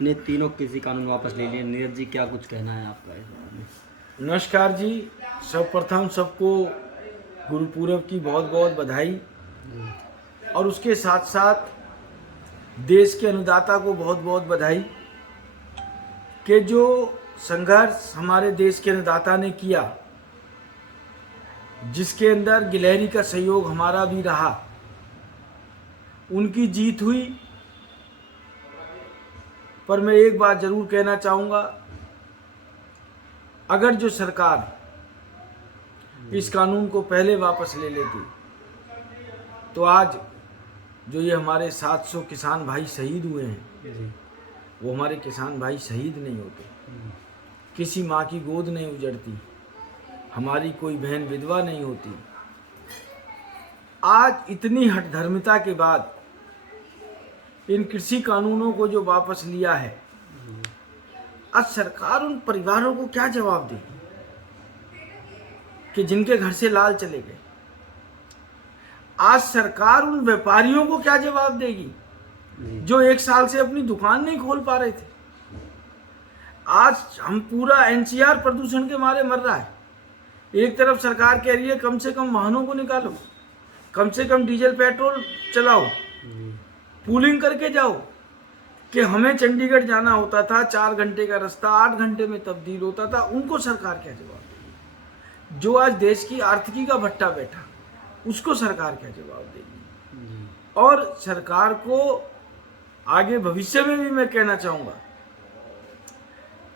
ने तीनों कृषि कानून वापस ले लिए। नीरज जी, क्या कुछ कहना है आपका इस बारे में? नमस्कार जी। सर्वप्रथम सबको गुरु पूरब की बहुत बहुत बधाई और उसके साथ साथ देश के अन्नदाता को बहुत बहुत बधाई कि जो संघर्ष हमारे देश के अन्नदाता ने किया, जिसके अंदर गिलहरी का सहयोग हमारा भी रहा, उनकी जीत हुई। पर मैं एक बात जरूर कहना चाहूँगा, अगर जो सरकार इस कानून को पहले वापस ले लेती तो आज जो ये हमारे 700 किसान भाई शहीद हुए हैं, वो हमारे किसान भाई शहीद नहीं होते, किसी माँ की गोद नहीं उजड़ती, हमारी कोई बहन विधवा नहीं होती। आज इतनी हठधर्मिता के बाद इन कृषि कानूनों को जो वापस लिया है, आज सरकार उन परिवारों को क्या जवाब देगी कि जिनके घर से लाल चले गए? आज सरकार उन व्यापारियों को क्या जवाब देगी जो 1 साल से अपनी दुकान नहीं खोल पा रहे थे? आज हम पूरा एनसीआर प्रदूषण के मारे मर रहा है। एक तरफ सरकार कह रही है कम से कम वाहनों को निकालो, कम से कम डीजल पेट्रोल चलाओ, पूलिंग करके जाओ, कि हमें चंडीगढ़ जाना होता था 4 घंटे का रास्ता 8 घंटे में तब्दील होता था। उनको सरकार क्या जवाब देगी? जो आज देश की आर्थिकी का भट्टा बैठा, उसको सरकार क्या जवाब देगी? और सरकार को आगे भविष्य में भी मैं कहना चाहूँगा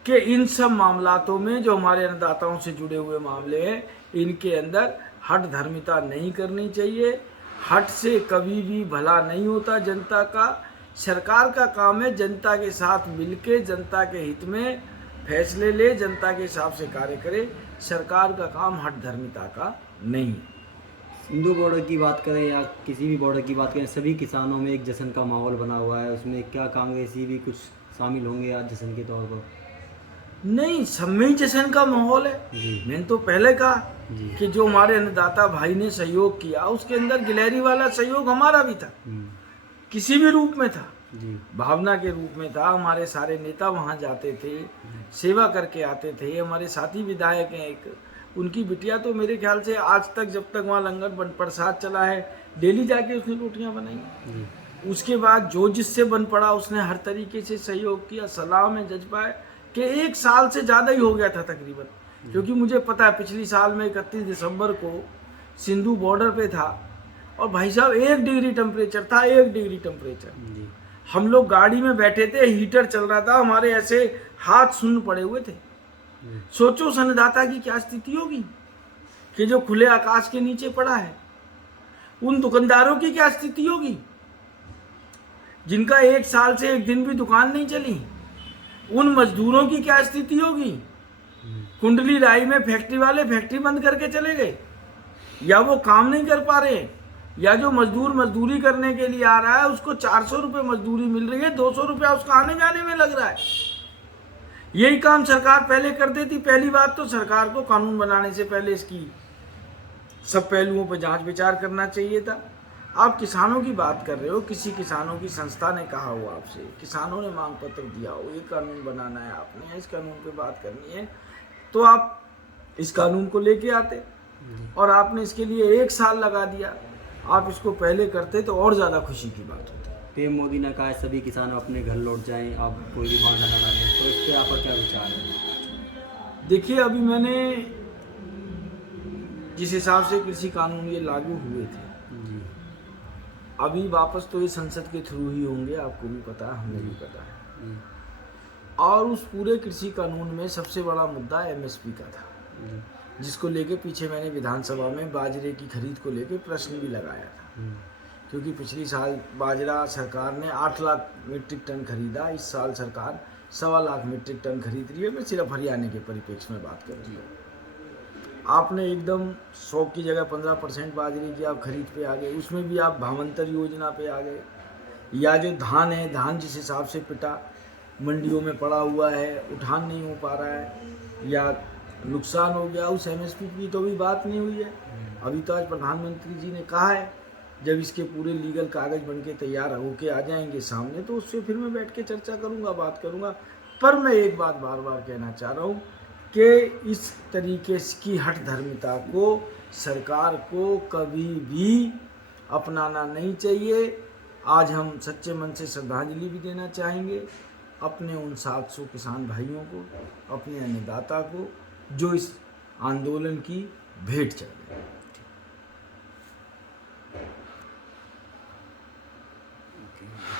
कि इन सब मामलातों में जो हमारे अन्नदाताओं से जुड़े हुए मामले हैं, इनके अंदर हठ धर्मिता नहीं करनी चाहिए। हठ से कभी भी भला नहीं होता जनता का। सरकार का काम है जनता के साथ मिलके जनता के हित में फैसले ले, जनता के हिसाब से कार्य करे। सरकार का काम हठ धर्मिता का नहीं है। सिंधु बॉर्डर की बात करें या किसी भी बॉर्डर की बात करें, सभी किसानों में एक जश्न का माहौल बना हुआ है। उसमें क्या कांग्रेसी भी कुछ शामिल होंगे आज जश्न के तौर पर? नहीं, सब में ही जश्न का माहौल है। मैंने तो पहले कहा कि जो हमारे अन्नदाता भाई ने सहयोग किया, उसके अंदर गिलहरी वाला सहयोग हमारा भी था, किसी भी रूप में था, भावना के रूप में था। हमारे सारे नेता वहाँ जाते थे, सेवा करके आते थे। हमारे साथी विधायक हैं एक, उनकी बिटिया तो मेरे ख्याल से आज तक, जब तक वहाँ लंगर प्रसाद चला है, डेली जाके उसने रोटियाँ बनाई। उसके बाद जो जिससे बन पड़ा उसने हर तरीके से सहयोग किया। सलाम है, जज्बा है कि 1 साल से ज़्यादा ही हो गया था तकरीबन, क्योंकि मुझे पता है पिछली साल में 31 दिसंबर को सिंधु बॉर्डर पे था और भाई साहब 1 डिग्री टेम्परेचर था, 1 डिग्री टेम्परेचर। हम लोग गाड़ी में बैठे थे, हीटर चल रहा था, हमारे ऐसे हाथ सुन्न पड़े हुए थे। सोचो उस अन्नदाता की क्या स्थिति होगी कि जो खुले आकाश के नीचे पड़ा है। उन दुकानदारों की क्या स्थिति होगी जिनका 1 साल से एक दिन भी दुकान नहीं चली। उन मजदूरों की क्या स्थिति होगी? कुंडली राई में फैक्ट्री वाले फैक्ट्री बंद करके चले गए, या वो काम नहीं कर पा रहे, या जो मजदूर मजदूरी करने के लिए आ रहा है उसको 400 रुपये मजदूरी मिल रही है, 200 रुपया उसका आने जाने में लग रहा है। यही काम सरकार पहले कर देती। पहली बात तो सरकार को कानून बनाने से पहले इसकी सब पहलुओं पर जांच विचार करना चाहिए था। आप किसानों की बात कर रहे हो, किसी किसानों की संस्था ने कहा हो आपसे, किसानों ने मांग पत्र दिया हो, ये कानून बनाना है आपने, इस कानून पे बात करनी है, तो आप इस कानून को लेके आते। और आपने इसके लिए 1 साल लगा दिया। आप इसको पहले करते तो और ज़्यादा खुशी की बात होती। पीएम मोदी ने कहा है सभी किसान अपने घर लौट जाएं, अब कोई भी बहाना ना डालें, तो इस पर आपका क्या विचार है? देखिए, अभी मैंने जिस हिसाब से कृषि कानून ये लागू हुए थे, अभी वापस तो ये संसद के थ्रू ही होंगे, आपको भी पता है, हमें भी पता है। और उस पूरे कृषि कानून में सबसे बड़ा मुद्दा एमएसपी का था, जिसको लेके पीछे मैंने विधानसभा में बाजरे की खरीद को लेके प्रश्न भी लगाया था। क्योंकि पिछली साल बाजरा सरकार ने 8 लाख मीट्रिक टन खरीदा, इस साल सरकार 1.25 लाख मीट्रिक टन खरीद रही है। मैं सिर्फ हरियाणा के परिप्रेक्ष्य में बात कर रही हूँ। आपने एकदम 100 की जगह 15% बाजरे की आप खरीद पे आ गए, उसमें भी आप भावांतर योजना पे आ गए। या जो धान है, धान जिस हिसाब से पिटा मंडियों में पड़ा हुआ है, उठान नहीं हो पा रहा है, या नुकसान हो गया, उस एमएसपी की तो भी बात नहीं हुई है। अभी तो आज प्रधानमंत्री जी ने कहा है जब इसके पूरे लीगल कागज बन के तैयार होके आ जाएंगे सामने, तो उससे फिर मैं बैठ के चर्चा करूँगा, बात करूँगा। पर मैं एक बात बार बार कहना चाह रहा हूँ कि इस तरीके की हठ धर्मिता को सरकार को कभी भी अपनाना नहीं चाहिए। आज हम सच्चे मन से श्रद्धांजलि भी देना चाहेंगे अपने उन 700 किसान भाइयों को, अपने अन्नदाता को, जो इस आंदोलन की भेंट चढ़ गए।